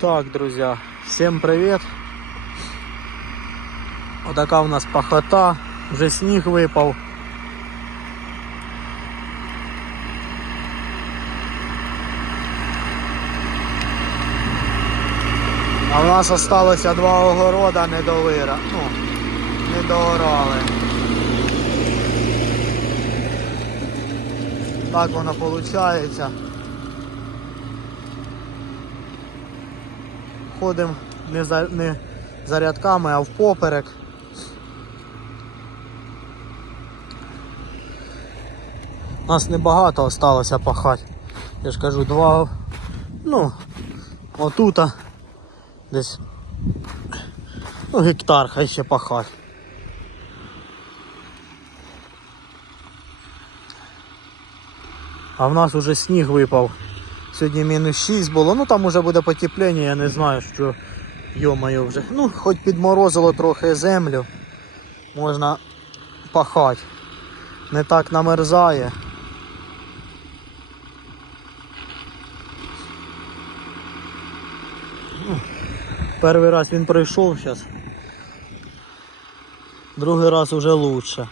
Так, друзья, всем привет. Отака у нас пахота, вже сніг випав. А в нас осталося два огорода недовира. Ну, не доорали. Так воно виходить. Ходимо не за, не за рядками, а впоперек. Нас небагато осталося пахати. Я ж кажу, два. Ну, отута десь ну, гектар хай ще пахать. А в нас уже сніг випав. Сьогодні мінус 6 було, ну там уже буде потепління, я не знаю, що йомаю вже. Ну, хоч підморозило трохи землю, можна пахати. Не так намерзає. Ну, Перший раз він пройшов зараз. Другий раз уже лучше.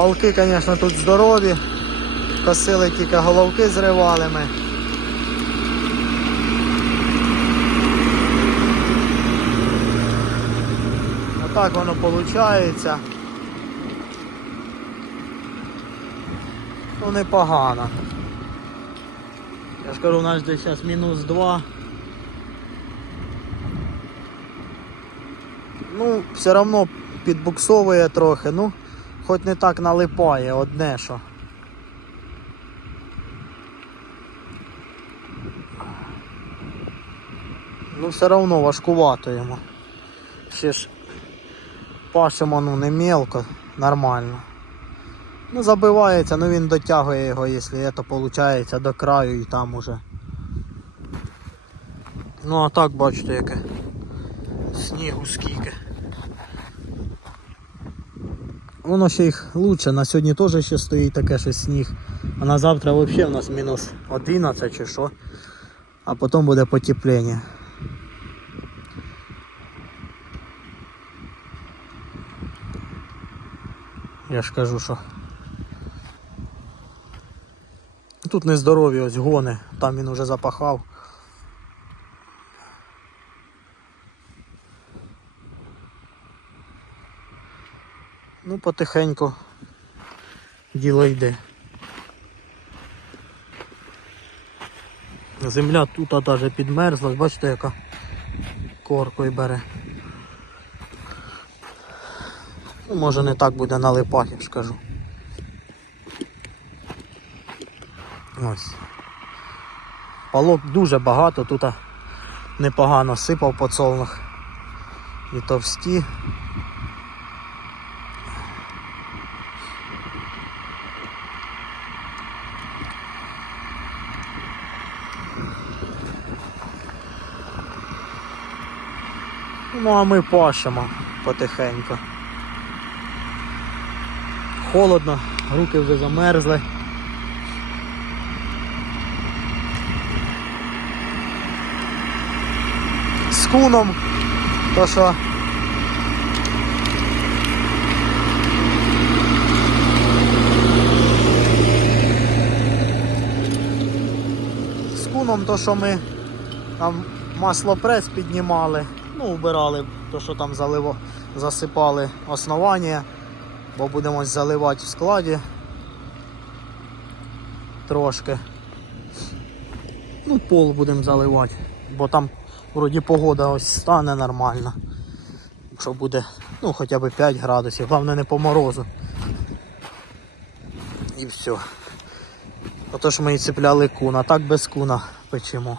Палки, звісно, тут здорові. Косили тільки головки зривали ми. Отак воно виходить. Ну непогано. Я ж кажу, у нас десь зараз мінус 2. Ну, все одно підбуксовує трохи, ну, хоч не так налипає, одне що. Ну, все одно важкувато йому. Ще ж пашемо ну не мелко, нормально. Ну забивається, ну він дотягує його, якщо це виходить до краю і там уже. Ну а так бачите яке снігу скільки. Воно ще їх лучше, на сьогодні теж ще стоїть таке щось сніг. А на завтра взагалі у нас мінус 11 чи що. А потім буде потепління. Я ж кажу, що тут нездорові ось гони, там він уже запахав. Ну, потихеньку діло йде. Земля тут навіть підмерзла, бачите яка коркою бере. Ну, може не так буде налипати, я ж кажу. Ось. Палок дуже багато, тут непогано сипав подсолнух. І товсті. Ну а ми пашемо потихеньку. Холодно, руки вже замерзли. З куном, то що з куном то, що ми там маслопрес піднімали, ну, убирали, то, що там заливо, засипали основання бо будемо заливати в складі трошки. Ну, пол будемо заливати, бо там вроді погода ось стане нормально. Якщо буде ну, хоча б 5 градусів, головне не по морозу. І все. Отож ми і цепляли кун, а так без куна печемо.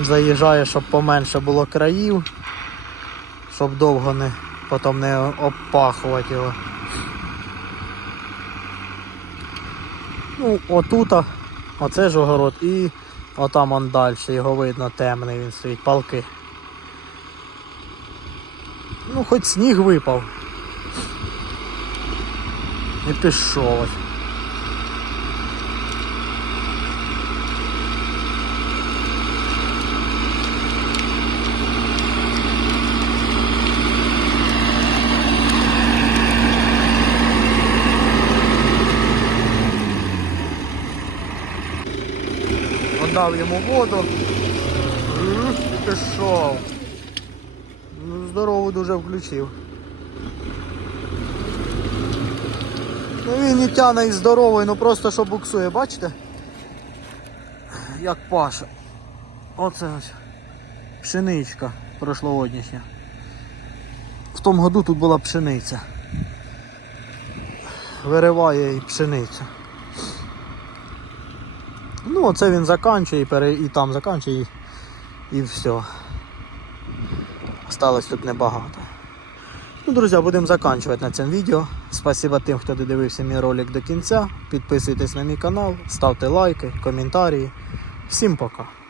Заїжджає, щоб поменше було країв, щоб довго не потім не обпахувати його. Ну, отута, оце ж огород і отам он далі, його видно темний, він стоїть, палки. Ну, хоч сніг випав. І пішов. Отдав йому воду. І пішов. Ну, здорову дуже включив. Ну він і тяне і здоровий, ну просто що буксує, бачите? Як паша. Оце ось. Пшеничка прошлогоднішня. В тому году тут була пшениця. Вириває і пшеницю. Ну, оце він заканчує пере... і там заканчує і все. Осталось тут небагато. Ну, друзі, будемо заканчувати на цьому відео. Спасибо тим, хто додивився мій ролик до кінця. Підписуйтесь на мій канал, ставте лайки, коментарі. Всім пока.